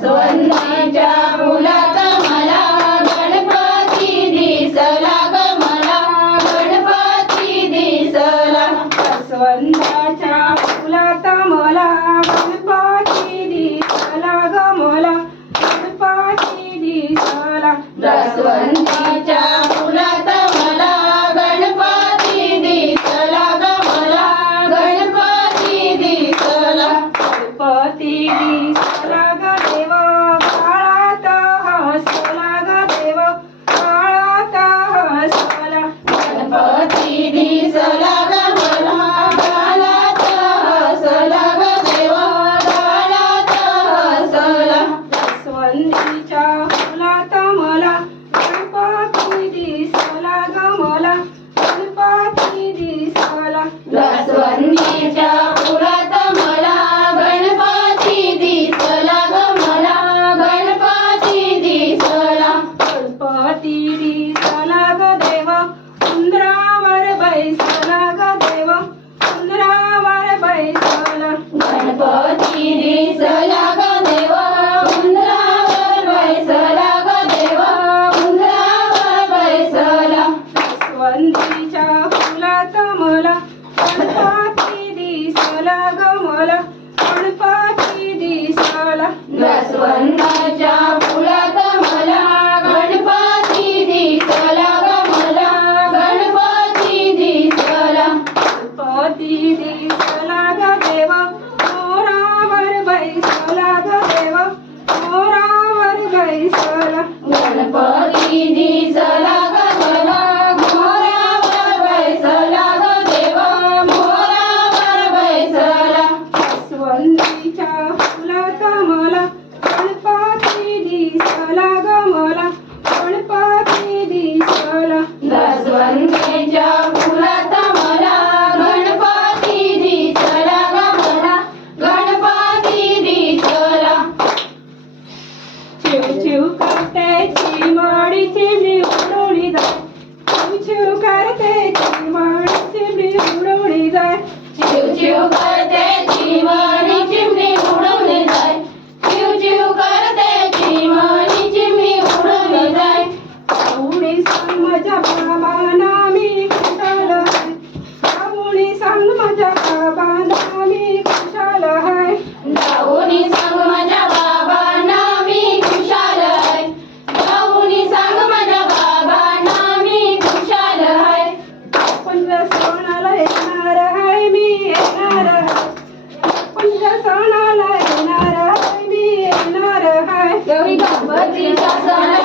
जास्वंदीच्या फुलात मला गणपती दिसला ग मला गणपती दिसला जास्वंदाच्या फुलात मला गणपती दिसला ग मला गणपती दिसला जास्वंदीच्या फुलात मला गणपती दिसला ग मला गणपती दिसला गणपती दिसला ग देव काळात हसला ग देव काळात हसला गणपती दिसला ग मला गालात हसला ग देव गालात हसला जास्वंदीच्या फुलात मला गणपती दिसला ग मला गणपती दिसला जास्वंदीच्या फुलात मला गणपती दिसला ग मला गणपती दिसला गणपती दिसला ग देव उंदरावर बैसला ग देव उंदरावर बैसला गणपती दिसला ग देव उंदरावर बैसला ग देव उंदरावर बैसला जास्वंदीच्या फुलात मला गणपती दिसला ग मला गणपती दिसला जास्वंदाच्या फुलात मला गणपती दिसला ग मला गणपती दिसला गणपती दिसला ग देव मोरावर बैसला ग देव मोरावर बैसला गणपती दिसला ग मला मोरावर बैसला ग देव मोरावर बैसला जास्वंदीच्या फुलात मला गणपती दिसला ग मला गणपती दिसला जास्वंदीच्या फुलात मला गणपती दिसला ग मला गणपती दिसला चिव चिव करते चिमणी चिमणी उडवली जाय चिव चिव करते चिमणी चिमणी उडवली जाय चिव चिव करते चिमणी चिमणी उडवली जाय चिव चिव करते चिमणी चिमणी उडवली जाय उडी सांग माझ्या बाबांना मी खुशाल आहे उडी सांग माझ्या बाबांना मी खुशाल आहे जाऊनी सांग माझ्या बाबांना मी खुशाल आहे जाऊनी सांग माझ्या बाबांना मी खुशाल आहे पंधरा सणाला येणार आहे मी येणार आहे पंधरा सणाला येणार आहे मी येणार आहे गौरी गणपतीच्या सणाला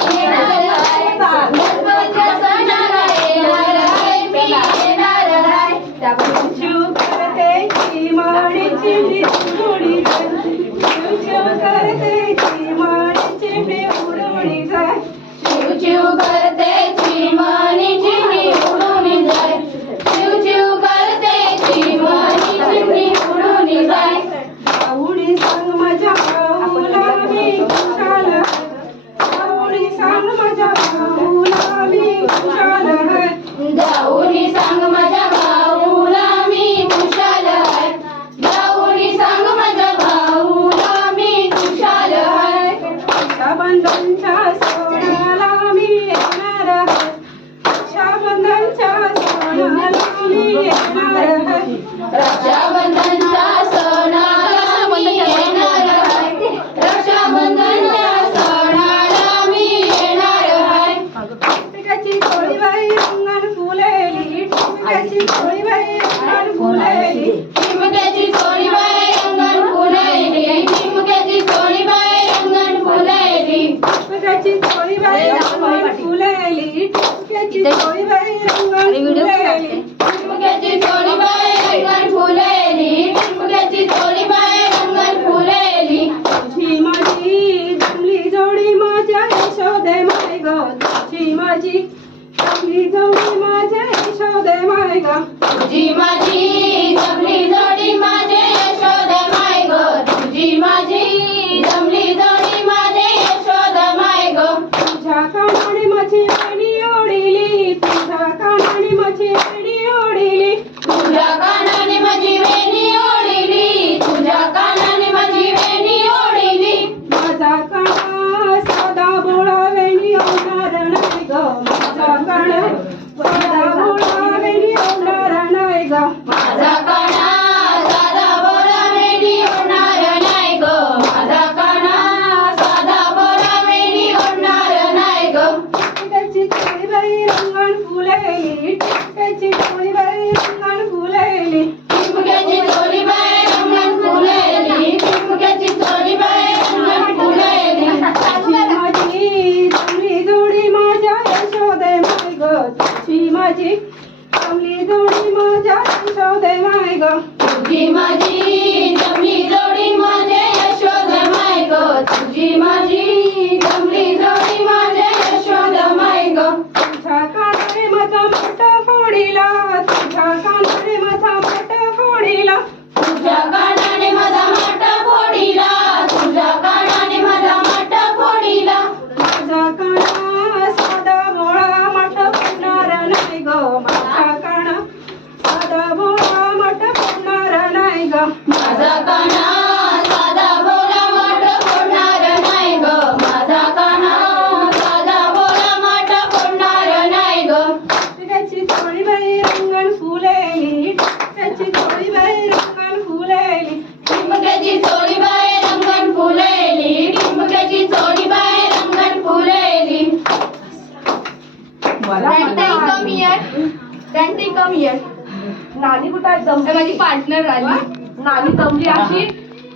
येणार आहे गणपतीच्या सणाला येणार आहे मी येणार आहे चिव करते चिमणी चिमणी उडवली जाय चिव करते चिमणी चिमणी उडवली जाय चिव चिव करते चिमणी चिमणी उडून जाय चिव चिव करते चिमणी चिमणी उडून जाय उडी सांग माझ्या भाऊला मी खुशाल आहे उडी सांग माझ्या भाऊला मी खुशाल आहे जाऊनी सांग माझ्या भाऊला मी खुशाल आहे जाऊनी सांग मी आहे नानी कुठं आहे तर माझी पार्टनर राहिली नानी दमली अशी